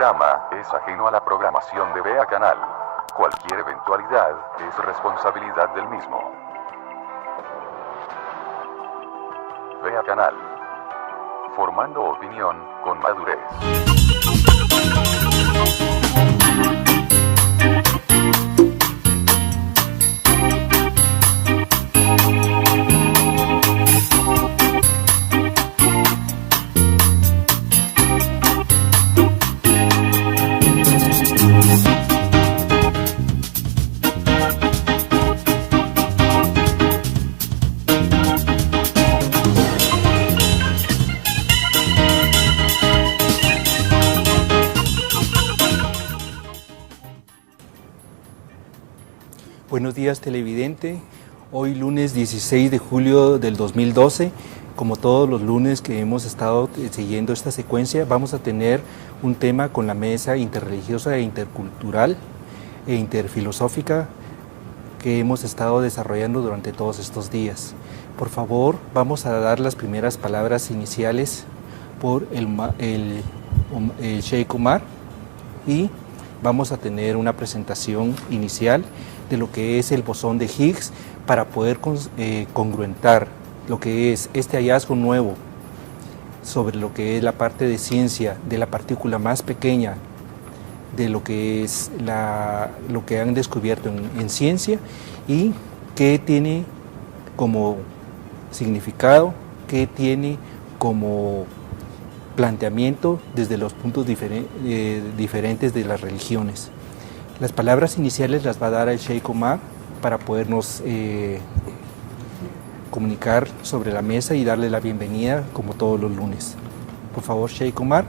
programa es ajeno a la programación de Vea Canal. Cualquier eventualidad es responsabilidad del mismo. Vea Canal. Formando opinión con madurez. Buenos días, televidente. Hoy lunes 16 de julio del 2012, como todos los lunes que hemos estado siguiendo esta secuencia, vamos a tener un tema con la mesa interreligiosa e intercultural e interfilosófica que hemos estado desarrollando durante todos estos días. Por favor, vamos a dar las primeras palabras iniciales por el Sheikh Omar y vamos a tener una presentación inicial de lo que es el bosón de Higgs para poder congruentar lo que es este hallazgo nuevo sobre lo que es la parte de ciencia de la partícula más pequeña de lo que es lo que han descubierto en ciencia y qué tiene como significado, qué tiene como planteamiento desde los puntos diferentes de las religiones. Las palabras iniciales las va a dar el Sheikh Omar para podernos comunicar sobre la mesa y darle la bienvenida como todos los lunes. Por favor, Sheikh Omar.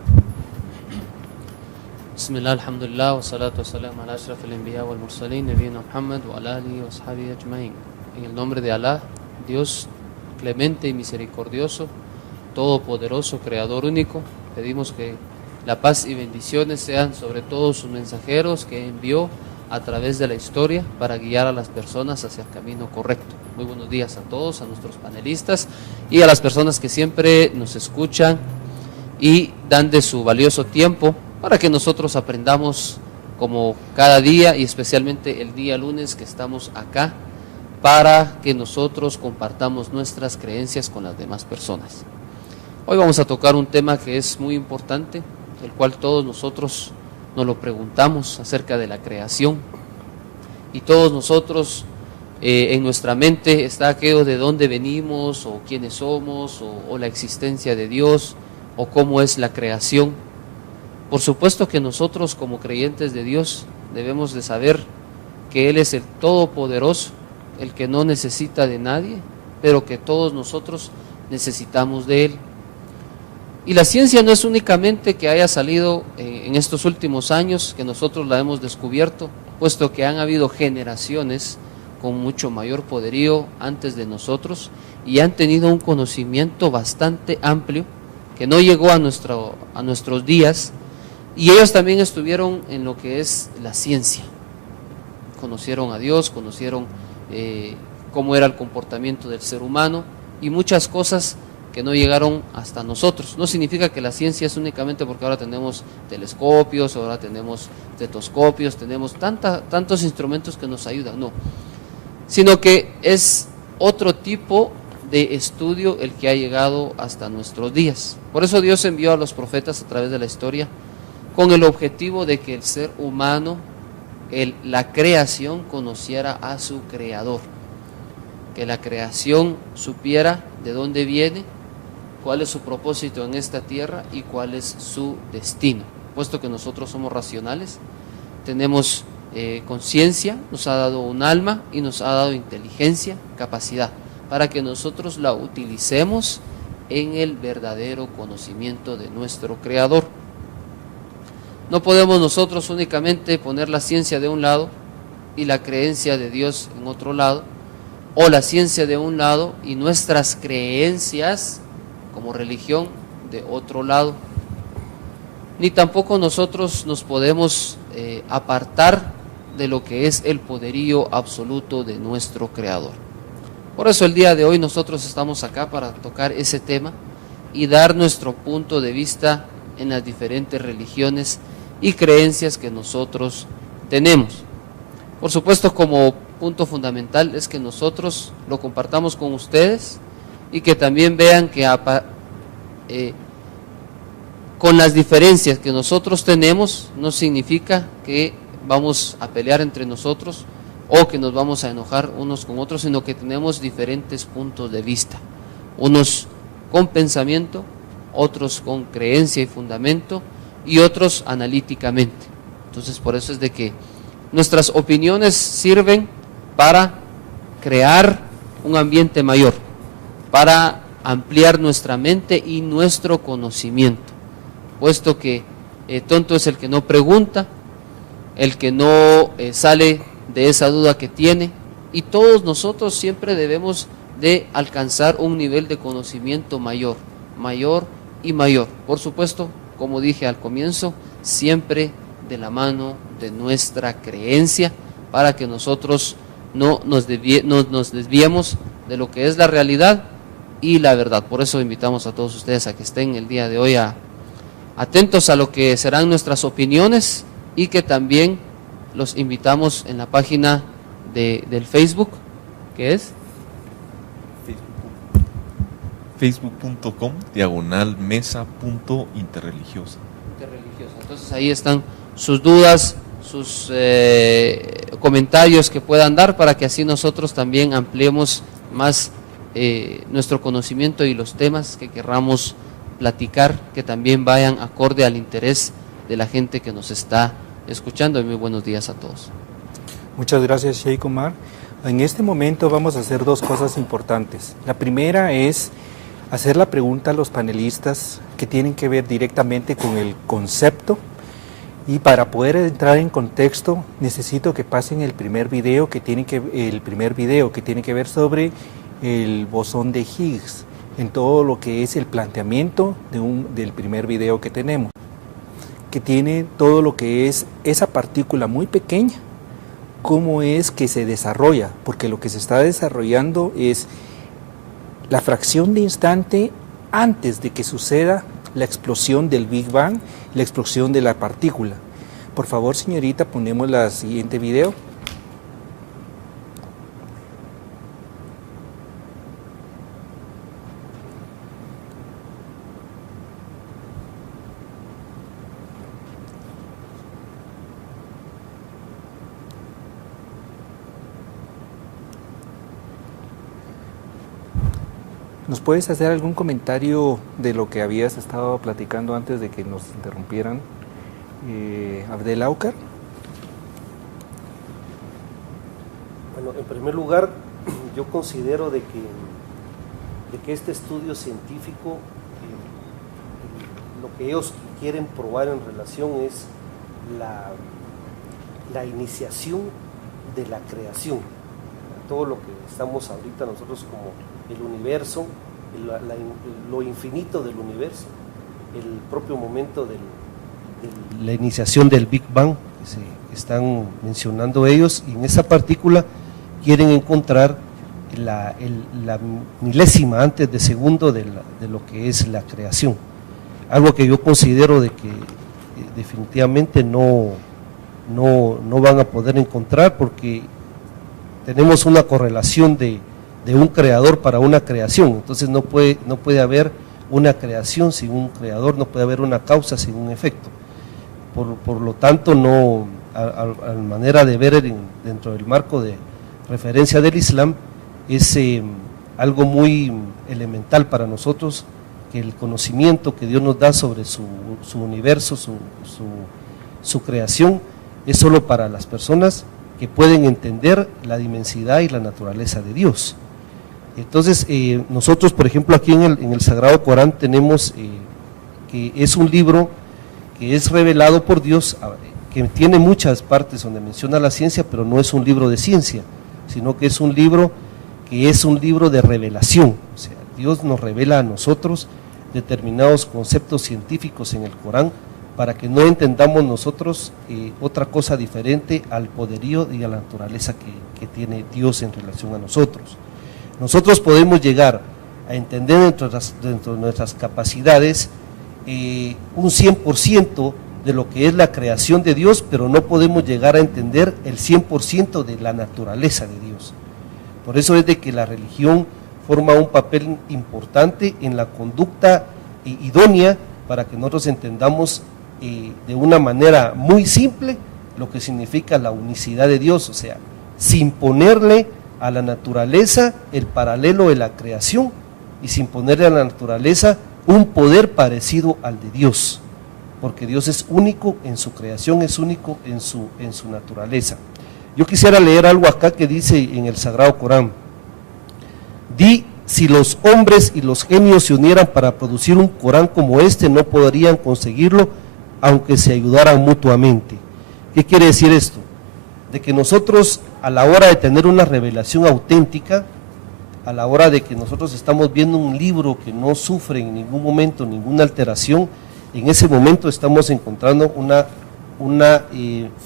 Bismillah, alhamdulillah, wa salatu wa salam ala ashraf al-anbiya wal mursalin, nabiyina Muhammad wa ala alihi wa ashabihi ajma'in. En el nombre de Alá, Dios clemente y misericordioso, todopoderoso, creador único, pedimos que la paz y bendiciones sean sobre todos sus mensajeros que envió a través de la historia para guiar a las personas hacia el camino correcto. Muy buenos días a todos, a nuestros panelistas y a las personas que siempre nos escuchan y dan de su valioso tiempo para que nosotros aprendamos como cada día y especialmente el día lunes que estamos acá para que nosotros compartamos nuestras creencias con las demás personas. Hoy vamos a tocar un tema que es muy importante, el cual todos nosotros nos lo preguntamos acerca de la creación y todos nosotros en nuestra mente está aquello de dónde venimos o quiénes somos o la existencia de Dios o cómo es la creación. Por supuesto que nosotros como creyentes de Dios debemos de saber que Él es el Todopoderoso, el que no necesita de nadie, pero que todos nosotros necesitamos de Él. Y la ciencia no es únicamente que haya salido en estos últimos años, que nosotros la hemos descubierto, puesto que han habido generaciones con mucho mayor poderío antes de nosotros y han tenido un conocimiento bastante amplio que no llegó a nuestros días, y ellos también estuvieron en lo que es la ciencia. Conocieron a Dios, conocieron cómo era el comportamiento del ser humano y muchas cosas que no llegaron hasta nosotros. No significa que la ciencia es únicamente porque ahora tenemos telescopios, ahora tenemos estetoscopios, tenemos tantos instrumentos que nos ayudan, no, sino que es otro tipo de estudio el que ha llegado hasta nuestros días. Por eso Dios envió a los profetas a través de la historia con el objetivo de que el ser humano, la creación, conociera a su creador, que la creación supiera de dónde viene, cuál es su propósito en esta tierra y cuál es su destino. Puesto que nosotros somos racionales, tenemos conciencia, nos ha dado un alma y nos ha dado inteligencia, capacidad, para que nosotros la utilicemos en el verdadero conocimiento de nuestro Creador. No podemos nosotros únicamente poner la ciencia de un lado y la creencia de Dios en otro lado, o la ciencia de un lado y nuestras creencias como religión de otro lado. Ni tampoco nosotros nos podemos apartar de lo que es el poderío absoluto de nuestro Creador. Por eso el día de hoy nosotros estamos acá para tocar ese tema y dar nuestro punto de vista en las diferentes religiones y creencias que nosotros tenemos. Por supuesto, como punto fundamental es que nosotros lo compartamos con ustedes y que también vean que con las diferencias que nosotros tenemos no significa que vamos a pelear entre nosotros o que nos vamos a enojar unos con otros, sino que tenemos diferentes puntos de vista, unos con pensamiento, otros con creencia y fundamento y otros analíticamente. Entonces, por eso es de que nuestras opiniones sirven para crear un ambiente mayor, para ampliar nuestra mente y nuestro conocimiento, puesto que tonto es el que no pregunta, el que no sale de esa duda que tiene, y todos nosotros siempre debemos de alcanzar un nivel de conocimiento mayor, mayor y mayor. Por supuesto, como dije al comienzo, siempre de la mano de nuestra creencia, para que nosotros no nos desviemos de lo que es la realidad y la verdad. Por eso invitamos a todos ustedes a que estén el día de hoy atentos a lo que serán nuestras opiniones, y que también los invitamos en la página del Facebook, que es facebook.com/mesa.interreligiosa. Entonces ahí están sus dudas, sus comentarios que puedan dar, para que así nosotros también ampliemos más nuestro conocimiento y los temas que querramos platicar, que también vayan acorde al interés de la gente que nos está escuchando. Y muy buenos días a todos. Muchas gracias, Sheikh Omar. En este momento vamos a hacer dos cosas importantes. La primera es hacer la pregunta a los panelistas que tienen que ver directamente con el concepto, y para poder entrar en contexto necesito que pasen el primer video que tiene que ver sobre el bosón de Higgs, en todo lo que es el planteamiento del primer video que tenemos, que tiene todo lo que es esa partícula muy pequeña, cómo es que se desarrolla, porque lo que se está desarrollando es la fracción de instante antes de que suceda la explosión del Big Bang, la explosión de la partícula. Por favor, señorita, ponemos la siguiente video. ¿Nos puedes hacer algún comentario de lo que habías estado platicando antes de que nos interrumpieran, Abdel Aukar? Bueno, en primer lugar, yo considero de que este estudio científico, lo que ellos quieren probar en relación es la iniciación de la creación. Todo lo que estamos ahorita nosotros como el universo, lo infinito del universo, el propio momento de la iniciación del Big Bang, que están mencionando ellos, y en esa partícula quieren encontrar la milésima antes de segundo de lo que es la creación. Algo que yo considero de que definitivamente no van a poder encontrar, porque tenemos una correlación de un creador para una creación. Entonces no puede haber una creación sin un creador, no puede haber una causa sin un efecto. Por lo tanto, a manera de ver dentro del marco de referencia del Islam, es algo muy elemental para nosotros, que el conocimiento que Dios nos da sobre su universo, su creación, es solo para las personas que pueden entender la inmensidad y la naturaleza de Dios. Entonces, nosotros, por ejemplo, aquí en el Sagrado Corán tenemos que es un libro que es revelado por Dios, que tiene muchas partes donde menciona la ciencia, pero no es un libro de ciencia, sino que es un libro de revelación. O sea, Dios nos revela a nosotros determinados conceptos científicos en el Corán, para que no entendamos nosotros otra cosa diferente al poderío y a la naturaleza que tiene Dios en relación a nosotros. Nosotros podemos llegar a entender dentro de nuestras capacidades un 100% de lo que es la creación de Dios, pero no podemos llegar a entender el 100% de la naturaleza de Dios. Por eso es de que la religión forma un papel importante en la conducta idónea para que nosotros entendamos de una manera muy simple lo que significa la unicidad de Dios, o sea, sin ponerle a la naturaleza el paralelo de la creación y sin ponerle a la naturaleza un poder parecido al de Dios, porque Dios es único en su creación, es único en su naturaleza. Yo quisiera leer algo acá que dice en el Sagrado Corán: di, si los hombres y los genios se unieran para producir un Corán como este, no podrían conseguirlo aunque se ayudaran mutuamente. ¿Qué quiere decir esto? De que nosotros, a la hora de tener una revelación auténtica, a la hora de que nosotros estamos viendo un libro que no sufre en ningún momento ninguna alteración, en ese momento estamos encontrando una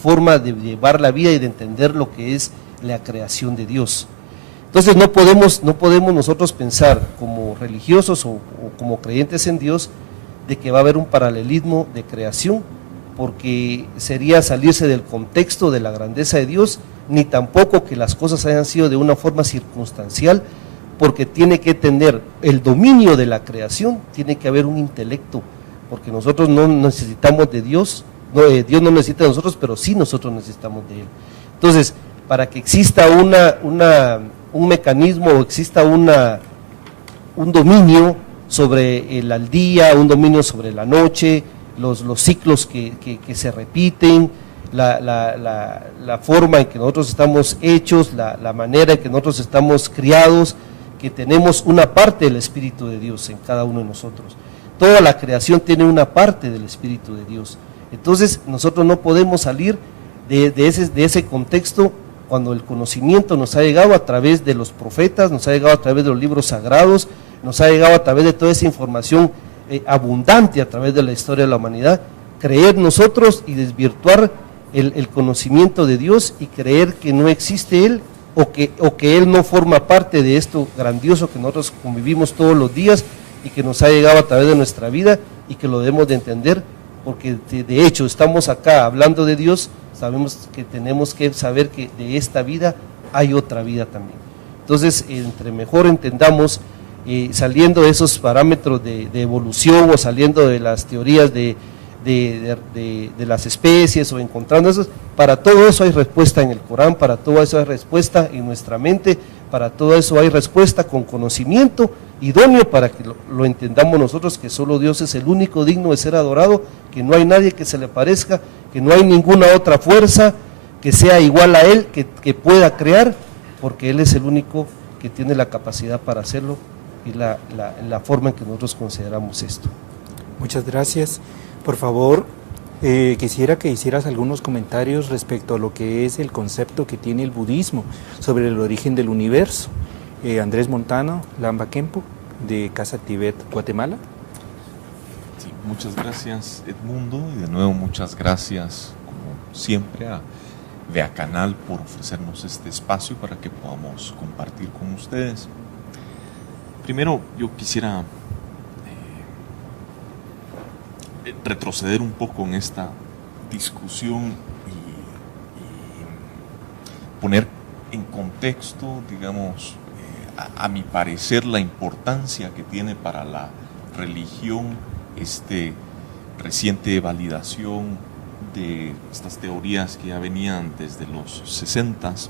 forma de llevar la vida y de entender lo que es la creación de Dios. Entonces no podemos nosotros pensar como religiosos o como creyentes en Dios de que va a haber un paralelismo de creación, porque sería salirse del contexto de la grandeza de Dios, ni tampoco que las cosas hayan sido de una forma circunstancial, porque tiene que tener el dominio de la creación, tiene que haber un intelecto, porque nosotros no necesitamos de Dios, Dios no necesita de nosotros, pero sí nosotros necesitamos de Él. Entonces, para que exista un mecanismo o exista un dominio sobre el día, un dominio sobre la noche, los ciclos que se repiten, la forma en que nosotros estamos hechos, la manera en que nosotros estamos criados, que tenemos una parte del Espíritu de Dios en cada uno de nosotros. Toda la creación tiene una parte del Espíritu de Dios. Entonces nosotros no podemos salir de ese contexto cuando el conocimiento nos ha llegado a través de los profetas, nos ha llegado a través de los libros sagrados, nos ha llegado a través de toda esa información abundante a través de la historia de la humanidad. Creer nosotros y desvirtuar el conocimiento de Dios y creer que no existe Él o que Él no forma parte de esto grandioso que nosotros convivimos todos los días y que nos ha llegado a través de nuestra vida y que lo debemos de entender, porque de hecho estamos acá hablando de Dios, sabemos que tenemos que saber que de esta vida hay otra vida también. Entonces, entre mejor entendamos, saliendo de esos parámetros de evolución o saliendo de las teorías de las especies o encontrando eso, para todo eso hay respuesta en el Corán, para todo eso hay respuesta en nuestra mente, para todo eso hay respuesta con conocimiento idóneo para que lo entendamos nosotros, que solo Dios es el único digno de ser adorado, que no hay nadie que se le parezca, que no hay ninguna otra fuerza que sea igual a Él, que pueda crear, porque Él es el único que tiene la capacidad para hacerlo y la forma en que nosotros consideramos esto. Muchas gracias. Por favor, quisiera que hicieras algunos comentarios respecto a lo que es el concepto que tiene el budismo sobre el origen del universo. Andrés Montano, Lamba Kempo, de Casa Tibet, Guatemala. Sí, muchas gracias, Edmundo, y de nuevo muchas gracias, como siempre, a Vea Canal por ofrecernos este espacio para que podamos compartir con ustedes. Primero, yo quisiera retroceder un poco en esta discusión y poner en contexto, digamos, a mi parecer, la importancia que tiene para la religión reciente validación de estas teorías que ya venían desde los 60s.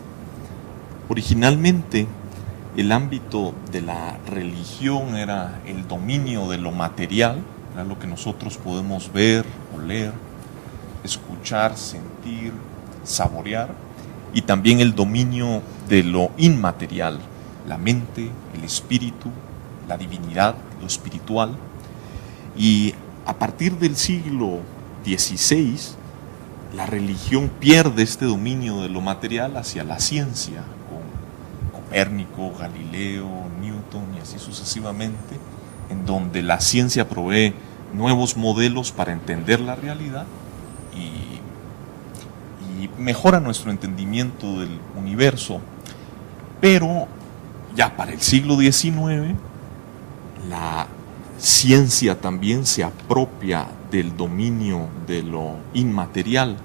Originalmente, el ámbito de la religión era el dominio de lo material, era lo que nosotros podemos ver, oler, escuchar, sentir, saborear, y también el dominio de lo inmaterial, la mente, el espíritu, la divinidad, lo espiritual. Y a partir del siglo XVI, la religión pierde este dominio de lo material hacia la ciencia, con Copérnico, Galileo, Newton y así sucesivamente, en donde la ciencia provee nuevos modelos para entender la realidad y mejora nuestro entendimiento del universo. Pero ya para el siglo XIX, la ciencia también se apropia del dominio de lo inmaterial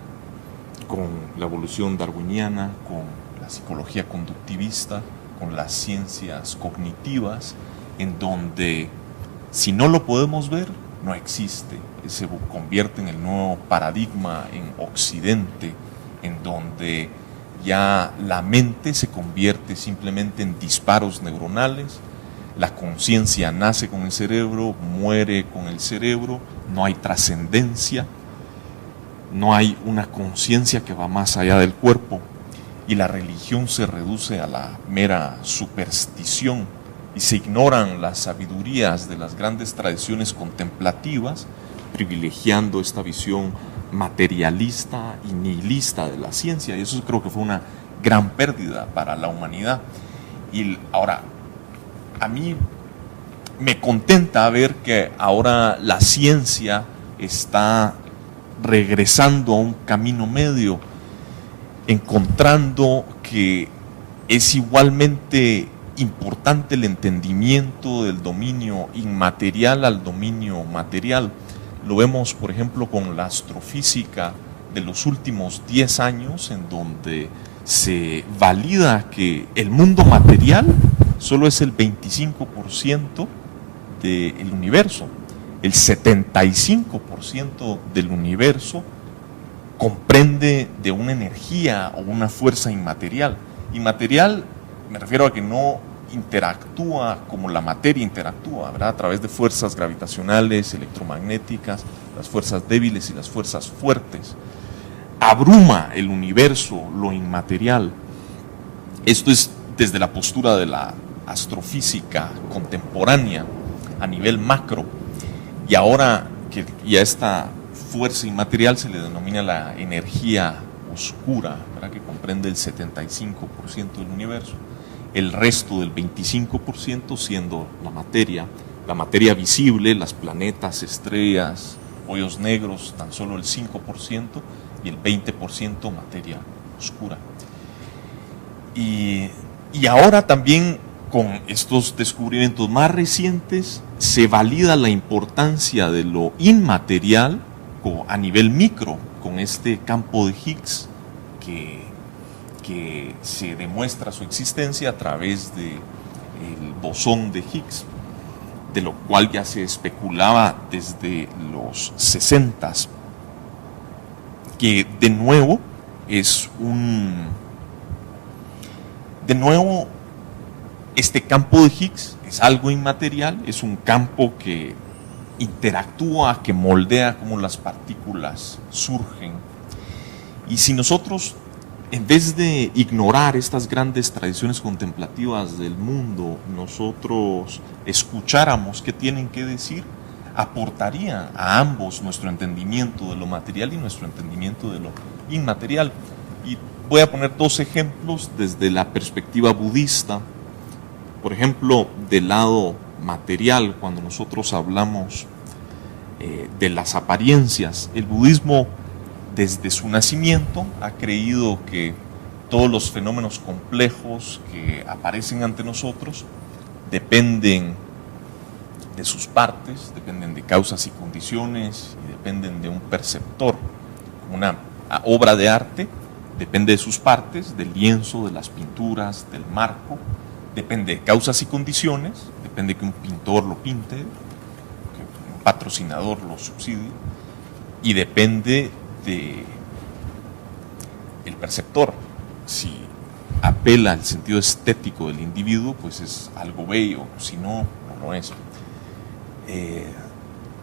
con la evolución darwiniana, con la psicología conductivista, con las ciencias cognitivas, en donde si no lo podemos ver, no existe. Se convierte en el nuevo paradigma en Occidente, en donde ya la mente se convierte simplemente en disparos neuronales, la conciencia nace con el cerebro, muere con el cerebro, no hay trascendencia, no hay una conciencia que va más allá del cuerpo, y la religión se reduce a la mera superstición y se ignoran las sabidurías de las grandes tradiciones contemplativas, privilegiando esta visión materialista y nihilista de la ciencia, y eso creo que fue una gran pérdida para la humanidad. Y ahora, a mí me contenta ver que ahora la ciencia está regresando a un camino medio, encontrando que es igualmente importante el entendimiento del dominio inmaterial al dominio material. Lo vemos, por ejemplo, con la astrofísica de los últimos 10 años, en donde se valida que el mundo material solo es el 25% del universo. El 75% del universo comprende de una energía o una fuerza inmaterial. Inmaterial me refiero a que no interactúa como la materia interactúa, ¿verdad? A través de fuerzas gravitacionales, electromagnéticas, las fuerzas débiles y las fuerzas fuertes. Abruma el universo lo inmaterial. Esto es desde la postura de la astrofísica contemporánea a nivel macro, y ahora que a esta fuerza inmaterial se le denomina la energía oscura, ¿verdad? Que comprende el 75% del universo, el resto del 25% siendo la materia visible, las planetas, estrellas, hoyos negros, tan solo el 5%, y el 20% materia oscura. Y ahora también, con estos descubrimientos más recientes, se valida la importancia de lo inmaterial a nivel micro, con este campo de Higgs que se demuestra su existencia a través del bosón de Higgs, de lo cual ya se especulaba desde los 60s, que de nuevo este campo de Higgs es algo inmaterial, es un campo que interactúa, que moldea cómo las partículas surgen. Y si nosotros, en vez de ignorar estas grandes tradiciones contemplativas del mundo, nosotros escucháramos qué tienen que decir, aportaría a ambos nuestro entendimiento de lo material y nuestro entendimiento de lo inmaterial. Y voy a poner dos ejemplos desde la perspectiva budista. Por ejemplo, del lado material, cuando nosotros hablamos de las apariencias, el budismo desde su nacimiento ha creído que todos los fenómenos complejos que aparecen ante nosotros dependen de sus partes, dependen de causas y condiciones, y dependen de un perceptor. Una obra de arte depende de sus partes, del lienzo, de las pinturas, del marco, depende de causas y condiciones, depende que un pintor lo pinte, que un patrocinador lo subsidie, y depende del perceptor. Si apela al sentido estético del individuo, pues es algo bello, si no, no lo es.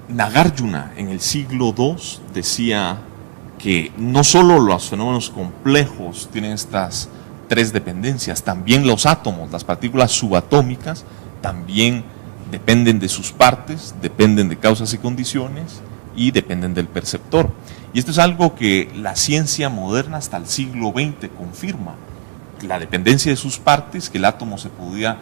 Nagarjuna en el siglo II decía que no solo los fenómenos complejos tienen estas tres dependencias, también los átomos, las partículas subatómicas, también dependen de sus partes, dependen de causas y condiciones y dependen del perceptor. Y esto es algo que la ciencia moderna hasta el siglo XX confirma, la dependencia de sus partes, que el átomo se podía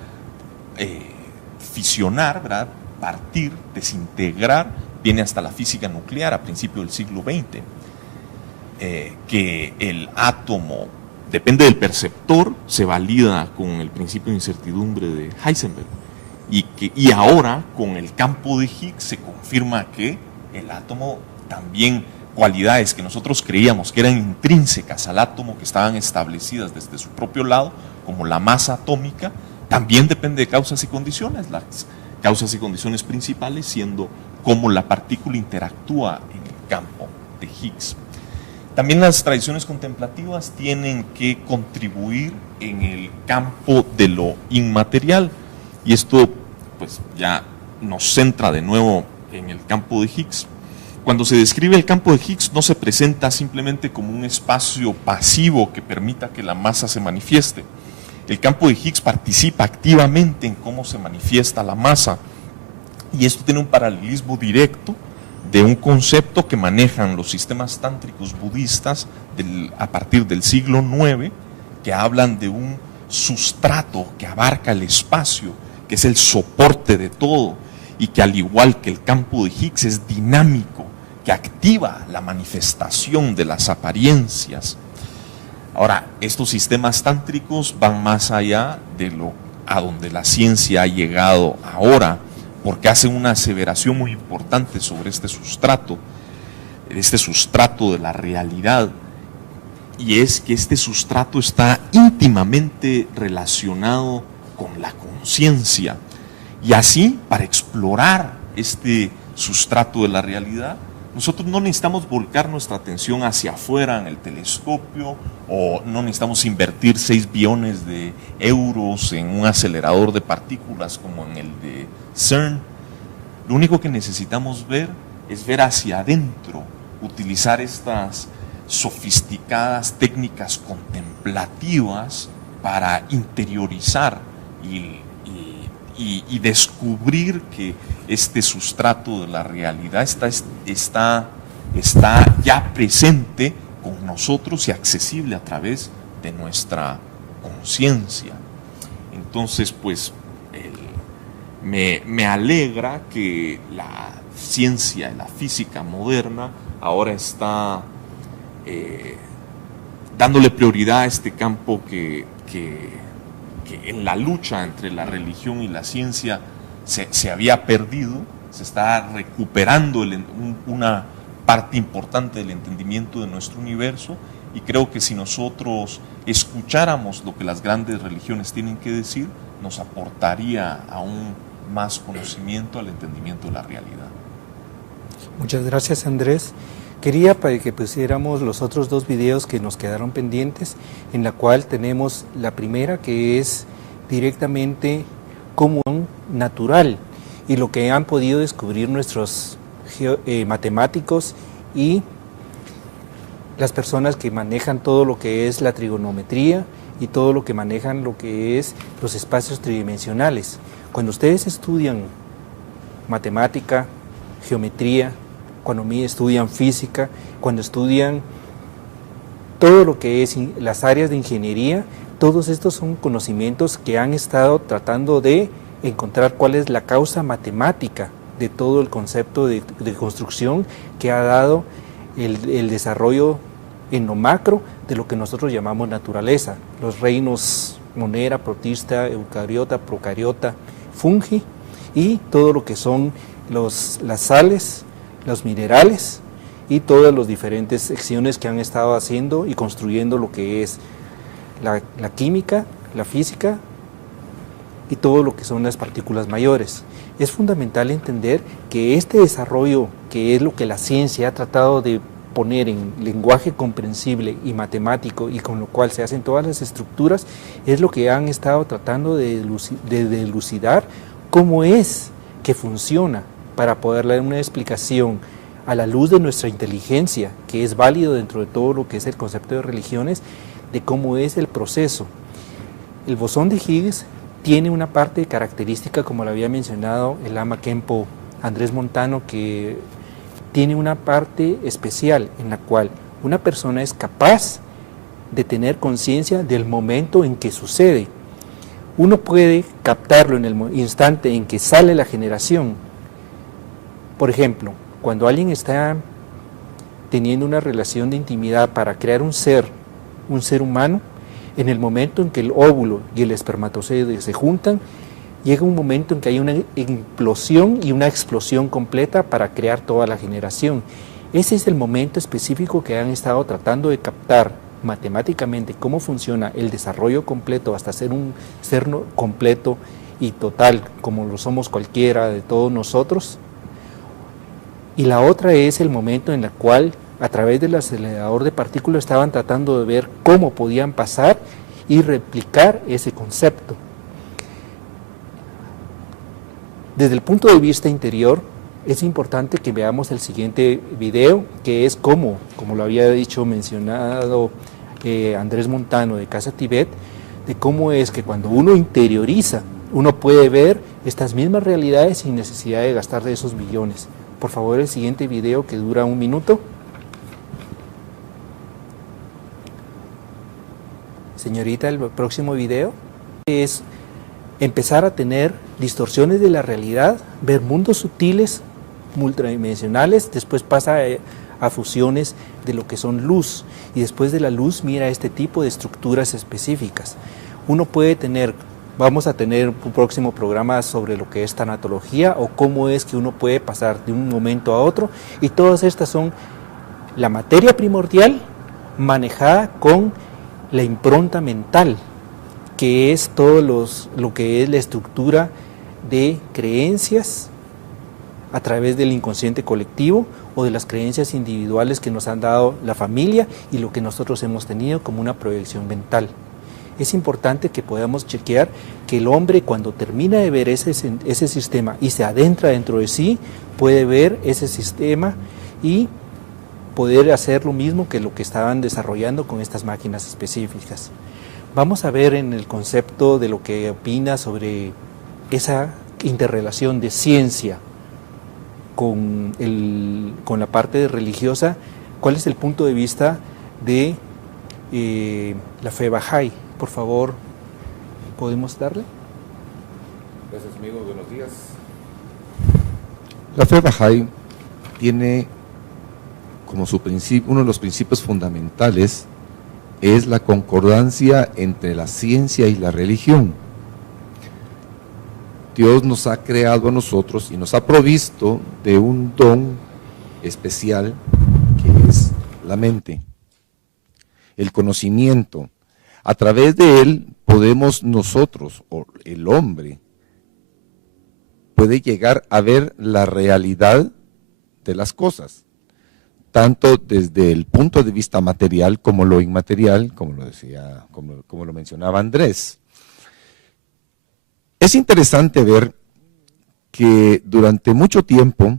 fisionar, ¿verdad? Partir, desintegrar, viene hasta la física nuclear a principios del siglo XX, que el átomo depende del perceptor, se valida con el principio de incertidumbre de Heisenberg, y ahora con el campo de Higgs se confirma que el átomo también cualidades que nosotros creíamos que eran intrínsecas al átomo, que estaban establecidas desde su propio lado, como la masa atómica, también depende de causas y condiciones. Las causas y condiciones principales siendo cómo la partícula interactúa en el campo de Higgs. También las tradiciones contemplativas tienen que contribuir en el campo de lo inmaterial, y esto pues ya nos centra de nuevo en el campo de Higgs. Cuando se describe el campo de Higgs, no se presenta simplemente como un espacio pasivo que permita que la masa se manifieste. El campo de Higgs participa activamente en cómo se manifiesta la masa, y esto tiene un paralelismo directo de un concepto que manejan los sistemas tántricos budistas a partir del siglo IX, que hablan de un sustrato que abarca el espacio, que es el soporte de todo, y que al igual que el campo de Higgs es dinámico, que activa la manifestación de las apariencias. Ahora, estos sistemas tántricos van más allá de lo a donde la ciencia ha llegado ahora, porque hacen una aseveración muy importante sobre este sustrato de la realidad, y es que este sustrato está íntimamente relacionado con la conciencia. Y así, para explorar este sustrato de la realidad, nosotros no necesitamos volcar nuestra atención hacia afuera en el telescopio, o no necesitamos invertir 6 billones de euros en un acelerador de partículas como en el de CERN. Lo único que necesitamos ver es ver hacia adentro, utilizar estas sofisticadas técnicas contemplativas para interiorizar y descubrir que este sustrato de la realidad está ya presente con nosotros y accesible a través de nuestra conciencia. Entonces, pues, me alegra que la ciencia y la física moderna ahora está dándole prioridad a este campo que en la lucha entre la religión y la ciencia se había perdido. Se está recuperando una parte importante del entendimiento de nuestro universo, y creo que si nosotros escucháramos lo que las grandes religiones tienen que decir, nos aportaría aún más conocimiento al entendimiento de la realidad. Muchas gracias, Andrés. Quería para que pusiéramos los otros 2 videos que nos quedaron pendientes, en la cual tenemos la primera, que es directamente como natural, y lo que han podido descubrir nuestros matemáticos y las personas que manejan todo lo que es la trigonometría y todo lo que manejan lo que es los espacios tridimensionales. Cuando ustedes estudian matemática, geometría, cuando estudian física, cuando estudian todo lo que es las áreas de ingeniería, todos estos son conocimientos que han estado tratando de encontrar cuál es la causa matemática de todo el concepto de construcción que ha dado el desarrollo en lo macro de lo que nosotros llamamos naturaleza, los reinos monera, protista, eucariota, procariota, fungi, y todo lo que son las sales, los minerales y todas las diferentes secciones que han estado haciendo y construyendo lo que es la química, la física y todo lo que son las partículas mayores. Es fundamental entender que este desarrollo, que es lo que la ciencia ha tratado de poner en lenguaje comprensible y matemático, y con lo cual se hacen todas las estructuras, es lo que han estado tratando de dilucidar cómo es que funciona, para poder dar una explicación a la luz de nuestra inteligencia, que es válido dentro de todo lo que es el concepto de religiones, de cómo es el proceso. El bosón de Higgs tiene una parte característica, como lo había mencionado el Lama Khenpo Andrés Montano, que tiene una parte especial en la cual una persona es capaz de tener conciencia del momento en que sucede. Uno puede captarlo en el instante en que sale la generación. Por ejemplo, cuando alguien está teniendo una relación de intimidad para crear un ser humano, en el momento en que el óvulo y el espermatozoide se juntan, llega un momento en que hay una implosión y una explosión completa para crear toda la generación. Ese es el momento específico que han estado tratando de captar matemáticamente cómo funciona el desarrollo completo hasta ser un ser completo y total como lo somos cualquiera de todos nosotros. Y la otra es el momento en el cual a través del acelerador de partículas estaban tratando de ver cómo podían pasar y replicar ese concepto. Desde el punto de vista interior, es importante que veamos el siguiente video, que es como lo había mencionado Andrés Montano de Casa Tibet, de cómo es que cuando uno interioriza, uno puede ver estas mismas realidades sin necesidad de gastar de esos millones. Por favor, el siguiente video, que dura 1 minuto. Señorita, el próximo video es empezar a tener distorsiones de la realidad, ver mundos sutiles, multidimensionales, después pasa a fusiones de lo que son luz, y después de la luz mira este tipo de estructuras específicas. Uno puede tener, vamos a tener un próximo programa sobre lo que es tanatología o cómo es que uno puede pasar de un momento a otro, y todas estas son la materia primordial manejada con la impronta mental, que es todo lo que es la estructura de creencias a través del inconsciente colectivo o de las creencias individuales que nos han dado la familia y lo que nosotros hemos tenido como una proyección mental. Es importante que podamos chequear que el hombre, cuando termina de ver ese sistema y se adentra dentro de sí, puede ver ese sistema y poder hacer lo mismo que lo que estaban desarrollando con estas máquinas específicas. Vamos a ver en el concepto de lo que opina sobre esa interrelación de ciencia con la parte religiosa, cuál es el punto de vista de la fe Bahá'í. Por favor, ¿podemos darle? Gracias, amigo. Buenos días. La fe Bahá'í tiene como su principio, uno de los principios fundamentales es la concordancia entre la ciencia y la religión. Dios nos ha creado a nosotros y nos ha provisto de un don especial que es la mente, el conocimiento. A través de él podemos nosotros, o el hombre, puede llegar a ver la realidad de las cosas, tanto desde el punto de vista material como lo inmaterial, como lo decía, como lo mencionaba Andrés. Es interesante ver que durante mucho tiempo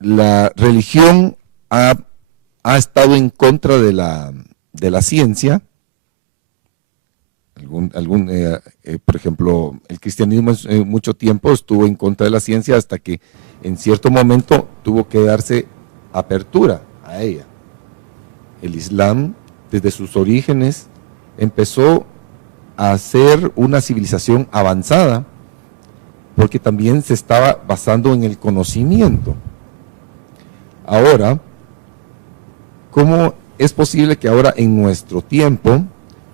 la religión ha estado en contra de la ciencia. Por ejemplo, el cristianismo mucho tiempo estuvo en contra de la ciencia hasta que en cierto momento tuvo que darse apertura a ella. El Islam, desde sus orígenes, empezó a ser una civilización avanzada porque también se estaba basando en el conocimiento. Ahora, ¿cómo es posible que ahora en nuestro tiempo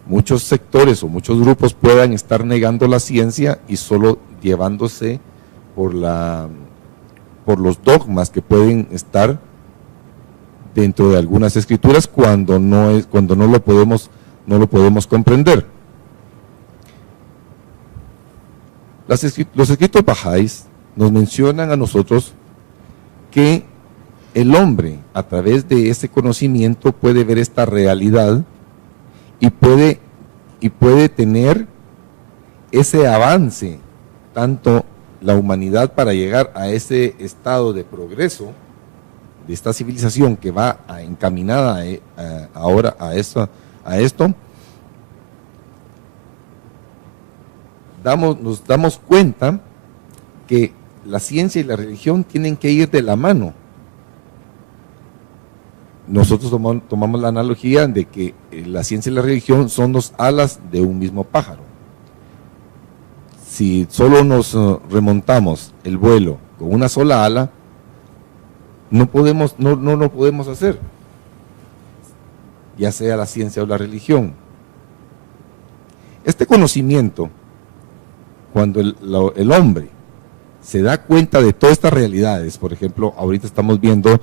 muchos sectores o muchos grupos puedan estar negando la ciencia y solo llevándose por los dogmas que pueden estar dentro de algunas escrituras cuando no lo podemos comprender? Los escritos bahá'ís nos mencionan a nosotros que el hombre, a través de ese conocimiento, puede ver esta realidad y puede tener ese avance, tanto la humanidad para llegar a ese estado de progreso de esta civilización que va encaminada ahora a esto, nos damos cuenta que la ciencia y la religión tienen que ir de la mano. Nosotros tomamos la analogía de que la ciencia y la religión son 2 alas de un mismo pájaro. Si solo nos remontamos el vuelo con una sola ala, no lo podemos hacer, ya sea la ciencia o la religión. Este conocimiento, cuando el hombre se da cuenta de todas estas realidades, por ejemplo, ahorita estamos viendo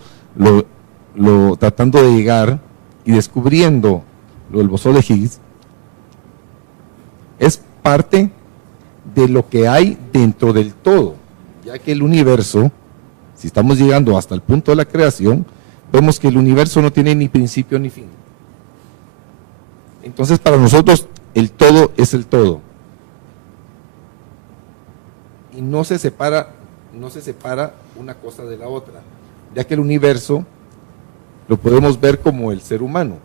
tratando de llegar y descubriendo lo del bosón de Higgs, es parte de lo que hay dentro del todo, ya que el universo, si estamos llegando hasta el punto de la creación, vemos que el universo no tiene ni principio ni fin. Entonces para nosotros el todo es el todo. Y no se separa una cosa de la otra, ya que el universo lo podemos ver como el ser humano,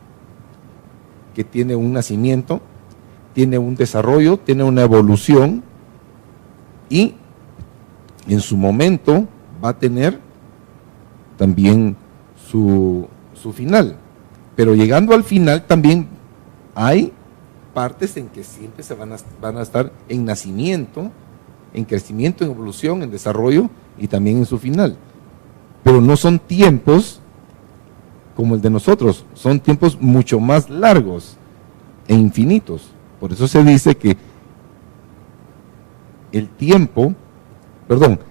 que tiene un nacimiento, tiene un desarrollo, tiene una evolución y en su momento va a tener también su final. Pero llegando al final también hay partes en que siempre van a estar en nacimiento, en crecimiento, en evolución, en desarrollo y también en su final. Pero no son tiempos como el de nosotros, son tiempos mucho más largos e infinitos. Por eso se dice que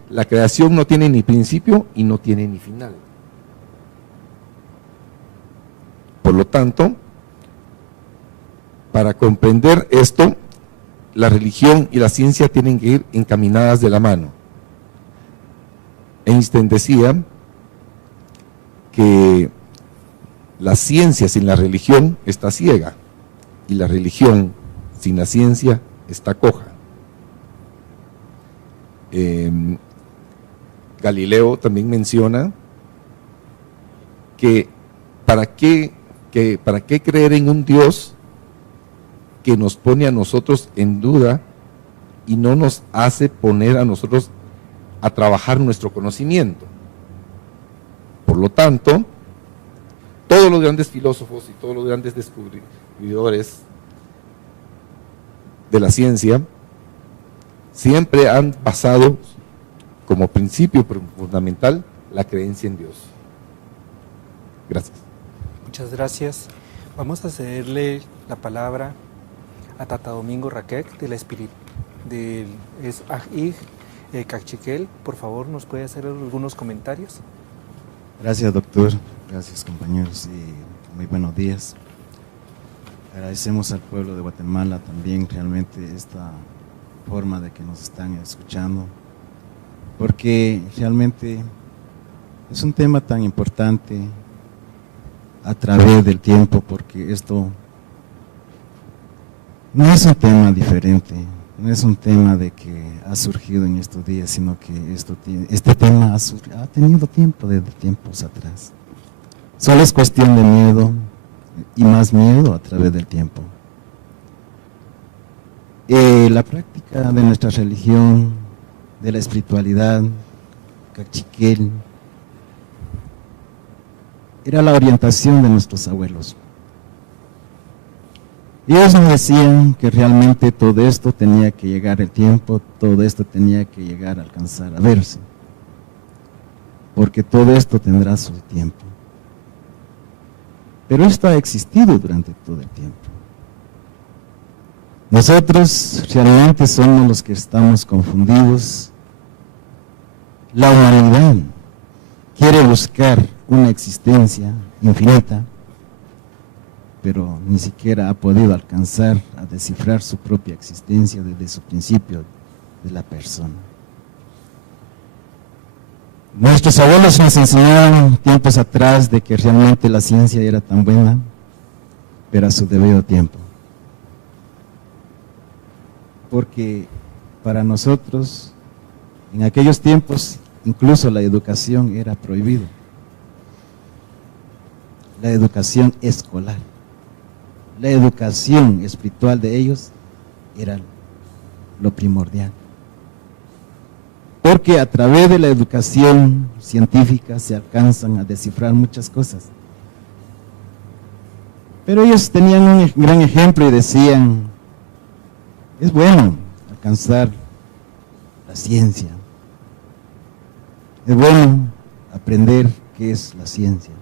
la creación no tiene ni principio y no tiene ni final. Por lo tanto, para comprender esto, la religión y la ciencia tienen que ir encaminadas de la mano. Einstein decía que la ciencia sin la religión está ciega y la religión sin la ciencia está coja. Galileo también menciona que ¿para qué creer en un Dios que nos pone a nosotros en duda y no nos hace poner a nosotros a trabajar nuestro conocimiento? Por lo tanto, todos los grandes filósofos y todos los grandes descubridores de la ciencia siempre han basado como principio fundamental la creencia en Dios. Gracias. Muchas gracias. Vamos a cederle la palabra a Tata Domingo Raquec del Ahig Cachiquel. Por favor, ¿nos puede hacer algunos comentarios? Gracias, doctor. Gracias, compañeros, y muy buenos días. Agradecemos al pueblo de Guatemala también realmente esta forma de que nos están escuchando, porque realmente es un tema tan importante a través del tiempo, porque esto no es un tema diferente, no es un tema de que ha surgido en estos días, sino que este tema ha tenido tiempo desde tiempos atrás. Solo es cuestión de miedo y más miedo a través del tiempo. La práctica de nuestra religión, de la espiritualidad, Cachiquel, era la orientación de nuestros abuelos. Ellos nos decían que realmente todo esto tenía que llegar el tiempo, todo esto tenía que llegar a alcanzar a verse, porque todo esto tendrá su tiempo. Pero esto ha existido durante todo el tiempo. Nosotros realmente somos los que estamos confundidos. La humanidad quiere buscar una existencia infinita, pero ni siquiera ha podido alcanzar a descifrar su propia existencia desde su principio de la persona. Nuestros abuelos nos enseñaron tiempos atrás de que realmente la ciencia era tan buena, pero a su debido tiempo. Porque para nosotros, en aquellos tiempos, incluso la educación era prohibida. La educación escolar, la educación espiritual de ellos era lo primordial. Porque a través de la educación científica se alcanzan a descifrar muchas cosas. Pero ellos tenían un gran ejemplo y decían, es bueno alcanzar la ciencia, es bueno aprender qué es la ciencia,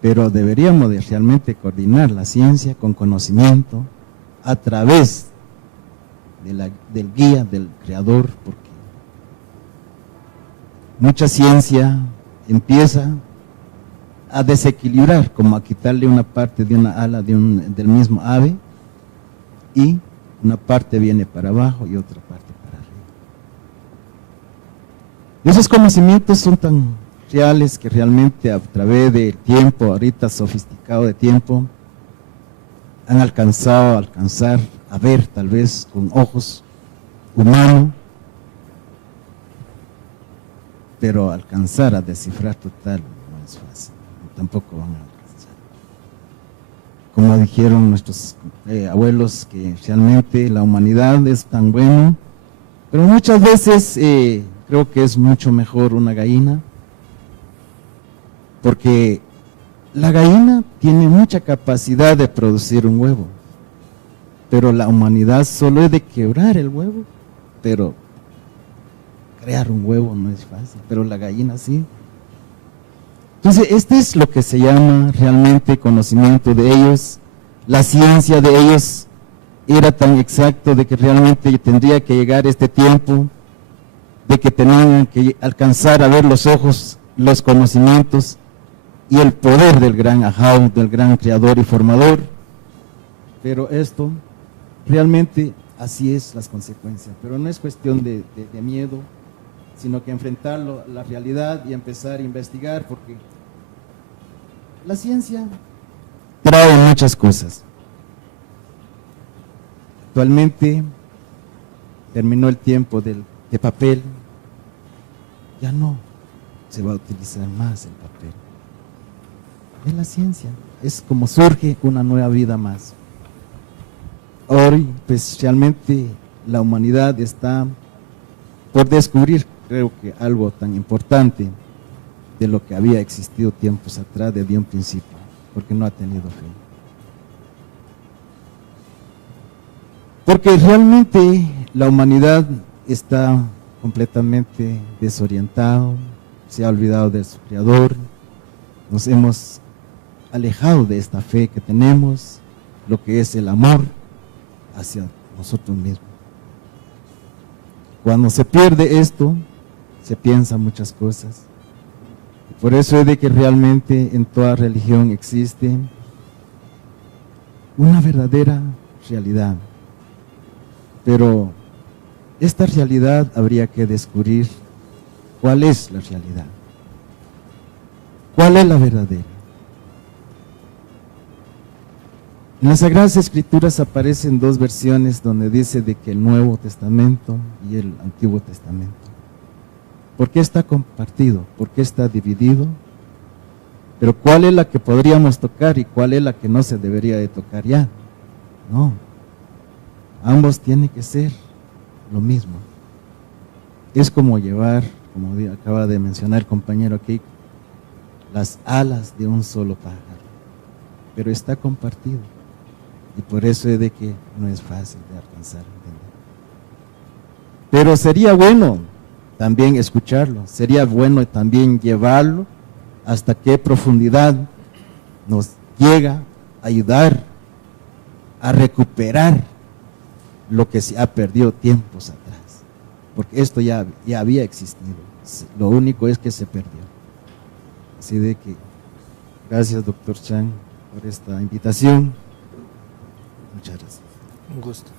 pero deberíamos de realmente coordinar la ciencia con conocimiento a través del guía del Creador, porque mucha ciencia empieza a desequilibrar, como a quitarle una parte de una ala del mismo ave, y una parte viene para abajo y otra parte para arriba. Y esos conocimientos son tan reales que realmente a través del tiempo, ahorita sofisticado de tiempo, han alcanzar a ver tal vez con ojos humanos, pero alcanzar a descifrar total no es fácil, tampoco van a alcanzar. Como dijeron nuestros abuelos, que realmente la humanidad es tan buena, pero muchas veces creo que es mucho mejor una gallina, porque la gallina tiene mucha capacidad de producir un huevo, pero la humanidad solo es de quebrar el huevo, pero crear un huevo no es fácil, pero la gallina sí. Entonces, este es lo que se llama realmente conocimiento de ellos. La ciencia de ellos era tan exacto de que realmente tendría que llegar este tiempo, de que tenían que alcanzar a ver los ojos, los conocimientos y el poder del gran Ahau, del gran creador y formador. Pero esto, realmente, así es las consecuencias. Pero no es cuestión de miedo, sino que enfrentarlo a la realidad y empezar a investigar, porque la ciencia trae muchas cosas. Actualmente terminó el tiempo de papel, ya no se va a utilizar más el papel. Es la ciencia, es como surge una nueva vida más. Hoy, pues realmente la humanidad está por descubrir, creo que algo tan importante de lo que había existido tiempos atrás desde un principio, porque no ha tenido fin. Porque realmente la humanidad está completamente desorientado, se ha olvidado de su creador, nos hemos alejado de esta fe que tenemos, lo que es el amor hacia nosotros mismos. Cuando se pierde esto, se piensa muchas cosas. Por eso es de que realmente en toda religión existe una verdadera realidad. Pero esta realidad habría que descubrir cuál es la realidad. ¿Cuál es la verdadera? En las Sagradas Escrituras aparecen dos versiones donde dice de que el Nuevo Testamento y el Antiguo Testamento. ¿Por qué está compartido? ¿Por qué está dividido? Pero ¿cuál es la que podríamos tocar y cuál es la que no se debería de tocar ya? No, ambos tienen que ser lo mismo. Es como llevar, como acaba de mencionar el compañero aquí, las alas de un solo pájaro, pero está compartido. Y por eso es de que no es fácil de alcanzar. Pero sería bueno también escucharlo, sería bueno también llevarlo hasta qué profundidad nos llega a ayudar a recuperar lo que se ha perdido tiempos atrás, porque esto ya había existido, lo único es que se perdió. Así de que gracias, doctor Chan, por esta invitación. Muchas gracias. Un gusto.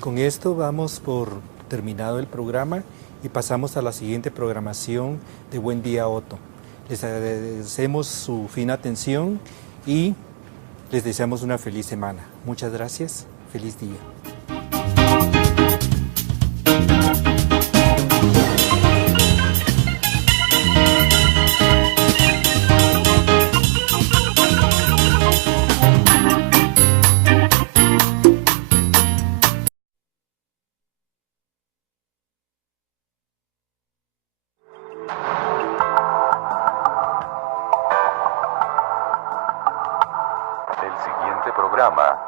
Con esto vamos por terminado el programa y pasamos a la siguiente programación de Buen Día Otto. Les agradecemos su fina atención y les deseamos una feliz semana. Muchas gracias. Feliz día.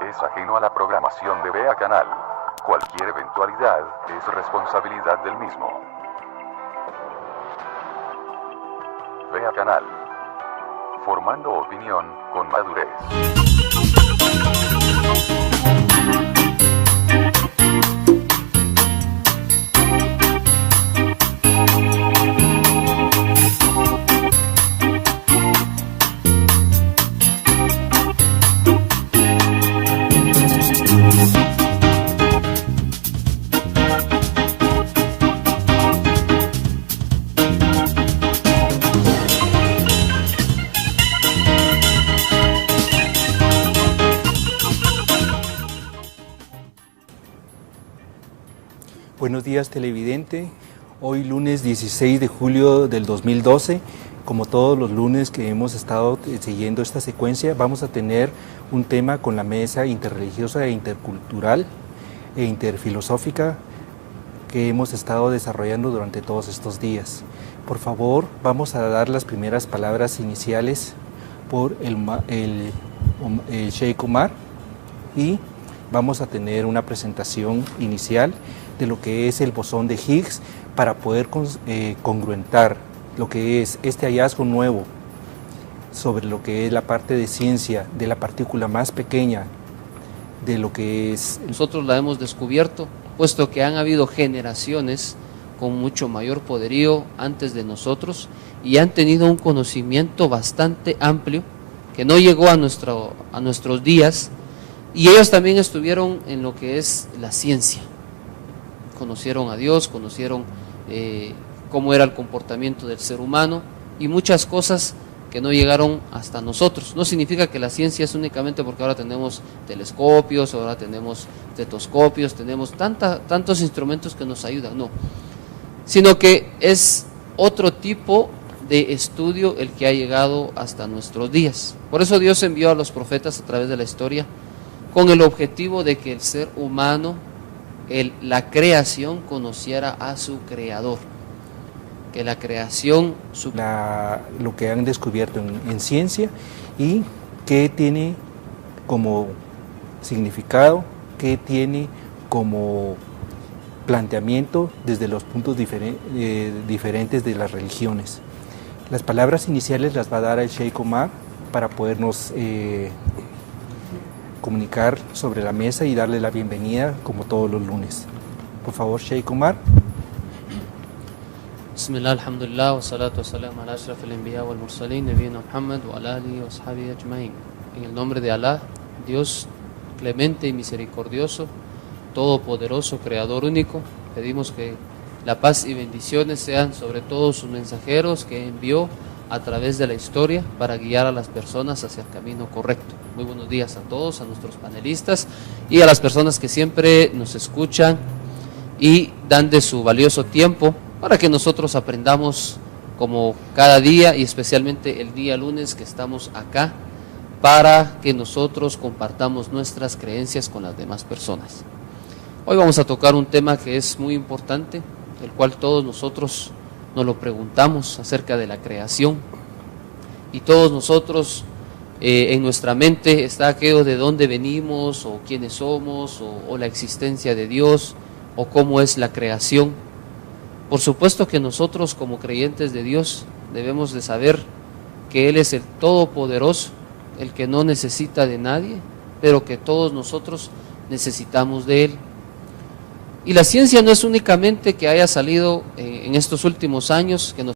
Es ajeno a la programación de Vea Canal. Cualquier eventualidad es responsabilidad del mismo. Vea Canal. Formando opinión con madurez. Buenos días, televidente. Hoy lunes 16 de julio del 2012, como todos los lunes que hemos estado siguiendo esta secuencia, vamos a tener un tema con la mesa interreligiosa e intercultural e interfilosófica que hemos estado desarrollando durante todos estos días. Por favor, vamos a dar las primeras palabras iniciales por el Sheikh Omar y vamos a tener una presentación inicial de lo que es el bosón de Higgs para poder congruentar lo que es este hallazgo nuevo sobre lo que es la parte de ciencia de la partícula más pequeña de lo que es... Nosotros la hemos descubierto, puesto que han habido generaciones con mucho mayor poderío antes de nosotros y han tenido un conocimiento bastante amplio que no llegó a nuestros días, y ellos también estuvieron en lo que es la ciencia. Conocieron a Dios, conocieron cómo era el comportamiento del ser humano y muchas cosas que no llegaron hasta nosotros. No significa que la ciencia es únicamente porque ahora tenemos telescopios, ahora tenemos estetoscopios, tenemos tantos instrumentos que nos ayudan, no. Sino que es otro tipo de estudio el que ha llegado hasta nuestros días. Por eso Dios envió a los profetas a través de la historia con el objetivo de que el ser humano, la creación, conociera a su creador. Que la creación... lo que han descubierto en ciencia y qué tiene como significado, qué tiene como planteamiento desde los puntos diferentes de las religiones. Las palabras iniciales las va a dar el Sheikh Omar para podernos comunicar sobre la mesa y darle la bienvenida como todos los lunes. Por favor, Sheikh Omar. Bismillah, alhamdulillah, wa salatu wa salam ala ashraf al-anbiya wal mursalin, nabiyina Muhammad wa ala alihi wa ashabihi ajma'in. En el nombre de Alá, Dios clemente y misericordioso, todopoderoso, creador único, pedimos que la paz y bendiciones sean sobre todos sus mensajeros que envió a través de la historia para guiar a las personas hacia el camino correcto. Muy buenos días a todos, a nuestros panelistas y a las personas que siempre nos escuchan y dan de su valioso tiempo para que nosotros aprendamos como cada día y especialmente el día lunes que estamos acá para que nosotros compartamos nuestras creencias con las demás personas. Hoy vamos a tocar un tema que es muy importante, el cual todos nosotros nos lo preguntamos acerca de la creación y todos nosotros en nuestra mente está aquello de dónde venimos o quiénes somos o la existencia de Dios o cómo es la creación. Por supuesto que nosotros como creyentes de Dios debemos de saber que Él es el Todopoderoso, el que no necesita de nadie, pero que todos nosotros necesitamos de Él. Y la ciencia no es únicamente que haya salido en estos últimos años, que nos